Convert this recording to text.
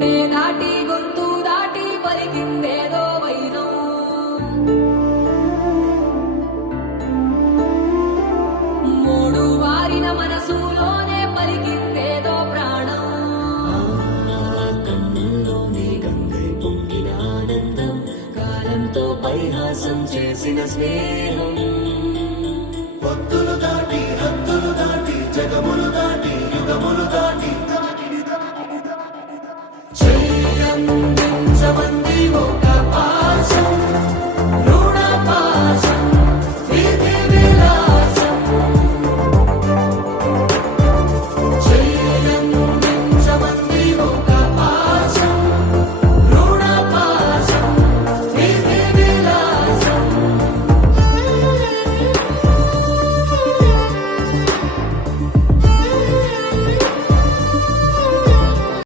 గుండె దాటి గొంతు దాటి పలికిందేదో వైరం. మూడు వారిన మనసులోనే పలికిందేదో ప్రాణం. కన్నుల్లోనే గంగై పొంగిన ఆనందం, కాలంతో పరిహాసం చేసిన స్నేహం.